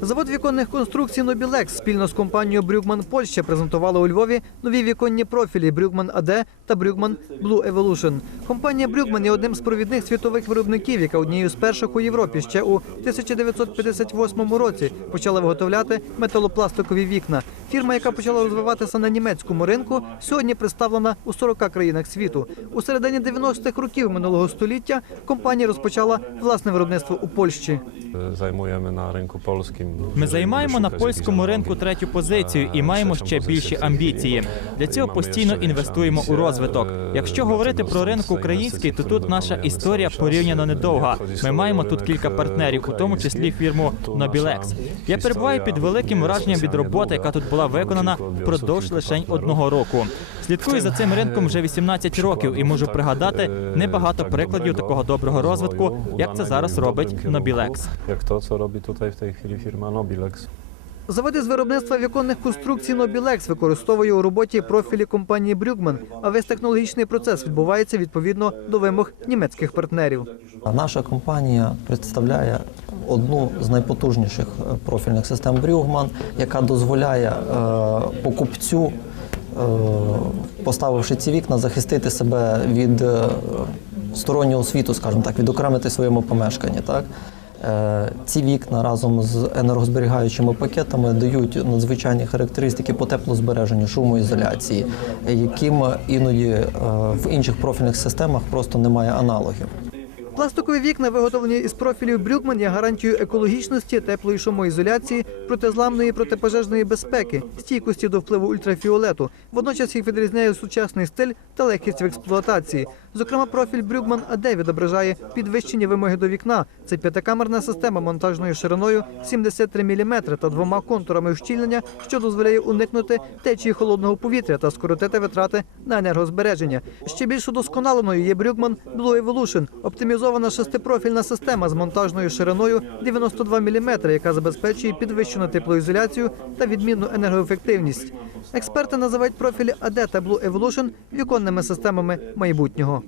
Завод віконних конструкцій Нобілекс спільно з компанією Брюгман Польща презентувала у Львові нові віконні профілі Брюгман АД та Брюгман Blue Evolution. Компанія Брюгман є одним з провідних світових виробників, яка однією з перших у Європі ще у 1958 році почала виготовляти металопластикові вікна. Фірма, яка почала розвиватися на німецькому ринку, сьогодні представлена у 40 країнах світу. У середині 90-х років минулого століття компанія розпочала власне виробництво у Польщі. Zajmujemy na rynku polskim. Ми займаємо на польському ринку третю позицію і маємо ще більші амбіції. Для цього постійно інвестуємо у розвиток. Е, Якщо говорити про ринок український, то тут наша історія порівняно недовга. Ми маємо тут кілька e, партнерів, у тому числі фірму Nobilex. Я перебуваю під великим враженням від роботи, яка тут була виконана впродовж лише одного року. Слідкую за цим ринком вже 18 років і можу пригадати е, небагато прикладів такого доброго розвитку, як це зараз робить Nobilex. Jak to, co robi tutaj w tej chwili firma Nobilex. Заводи з виробництва віконних конструкцій Нобілекс використовує у роботі профілі компанії Брюгман, а весь технологічний процес відбувається відповідно до вимог німецьких партнерів. Наша компанія представляє одну з найпотужніших е, профільних систем Брюгман, яка дозволяє е, покупцю, поставивши ці вікна, захистити себе від е, стороннього світу, скажімо так, відокремити своєму помешканні. Так? Е, Ці вікна разом з енергозберігаючими пакетами дають надзвичайні характеристики по теплозбереженню, шумоізоляції, е, яким іноді е, в інших профільних системах просто немає аналогів. Пластикові вікна, виготовлені із профілів Брюгман, є гарантією екологічності, теплої шумоізоляції, протизламної протипожежної безпеки, стійкості до впливу ультрафіолету. Водночас їх відрізняє сучасний стиль та легкість в експлуатації. Зокрема, профіль Брюгман АД відображає підвищені вимоги до вікна. Це п'ятикамерна система монтажною шириною 73 мм та двома контурами ущільнення, що дозволяє уникнути течії холодного повітря та скоротити витрати на енергозбереження. Ще більш удосконаленою є Брюгман Blue Evolution – оптимізована шестипрофільна система з монтажною шириною 92 мм, яка забезпечує підвищену теплоізоляцію та відмінну енергоефективність. Експерти називають профілі AD та Blue Evolution віконними системами майбутнього.